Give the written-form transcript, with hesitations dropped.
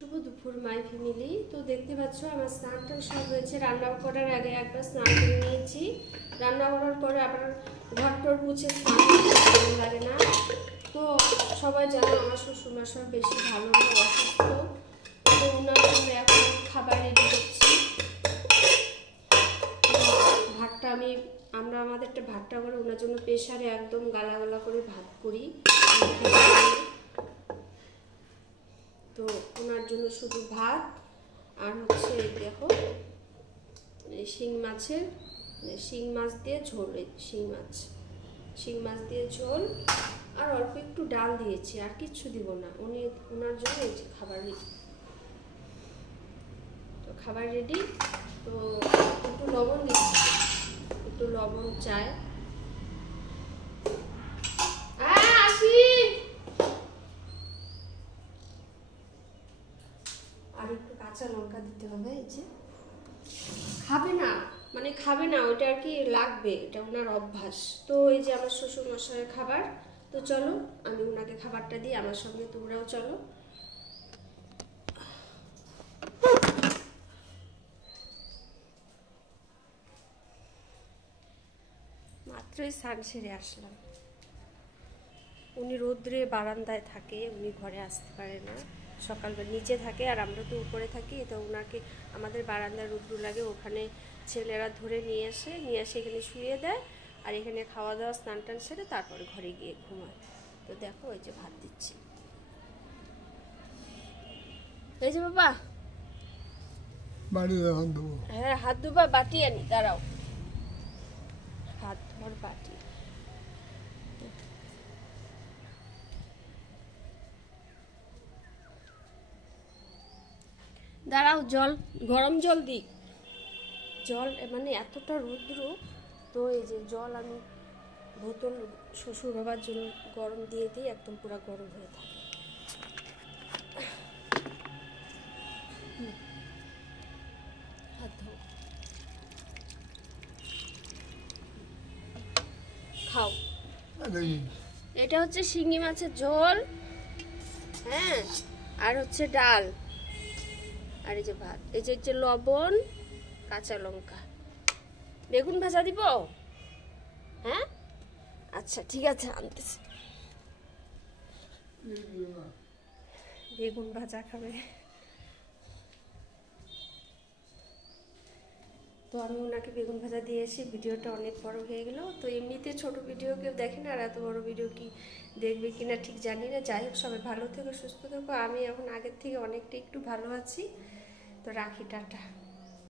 শুভ দুপুর my family. তো দেখতে পাচ্ছ আমার স্নান টান সব হয়েছে। রান্না করার আগে একবার স্নান করে নিয়েছি। রান্না করার পরে আবার ঘর টর মুছে স্নান ভালো লাগে না। তো সবাই জানো আমার শ্বশুরমশাই বেশি ভালো না, অসুস্থ। তো ওনার জন্য এখন খাবার রেডি করছি। ভাতটা আমরা আমাদেরটা ভাতটা করে ওনার জন্য প্রেশারে একদম গালা গালা করে ভাত করি। তো ওনার জন্য শুধু ভাত আর হচ্ছে দেখো শিং মাছ দিয়ে ঝোল, শিং মাছ দিয়ে ঝোল আর অল্প একটু ডাল দিয়েছি, আর কিচ্ছু দিব না। ওনার জন্য এই যে খাবার রেডি। তো একটু লবণ দিচ্ছি, একটু লবণ চাই। আর একটু কাঁচা লঙ্কা দিতে হবে। এই যে খাবে না ওইটা আর কি লাগবে, এটা ওনার অভ্যাস। তো এই যে আমার শ্বশুর মশাইয়ের খাবার। তো চলো আমি ওনাকে খাবারটা দিই, আমার সঙ্গে তোমরাও চলো। মাত্রই স্নান সেরে আসলাম। উনি রোদ্রে বারান্দায় থাকে, উনি ঘরে আসতে পারে না। সকালবেলা নিচে থাকে আর আমরা তো উপরে থাকি। তো ওনাকে আমাদের বারান্দায় রোদ্র লাগে, ওখানে ছেলেরা ধরে নিয়ে আসে এখানে শুয়ে দেয়। আর এখানে খাওয়া দাওয়া স্নান টান সেরে তারপরে ঘরে গিয়ে ঘুমায়। তো দেখো ওই যে ভাত দিচ্ছি। এই যে বাবা হ্যাঁ হাত ধোবা, বাটি আনি, দাঁড়াও। হাত ধোয়ার বাটি, দাঁড়াও। গরম জল দিই। জল মানে এতটা রৌদ্র, তো এই যে জল আমি বোতল শ্বশুর বাবার জন্য গরম দিয়ে দিই, একদম পুরো গরম হয়ে থাকে। হাত ধো, খাও। এটা হচ্ছে শিঙি মাছের ঝোল, হ্যাঁ, আর হচ্ছে ডাল, আর এই যে ভাত, এই যে লবণ, কাঁচা লঙ্কা, বেগুন ভাজা দিব। হ্যাঁ আচ্ছা ঠিক আছে, আনতেছি। বেগুন ভাজা খাবে। তো আমি ওনাকে বেগুন ভাজা দিয়ে এসে ভিডিওটা অনেক বড় হয়ে গেল। তো এমনিতে ছোট ভিডিও কেউ দেখে না, আর এত বড় ভিডিও কি দেখবে কিনা ঠিক জানি না। যাই হোক, সবাই ভালো থেকো, সুস্থ থেকো। আমি এখন আগের থেকে অনেকটা একটু ভালো আছি। তো রাখি, টাটা।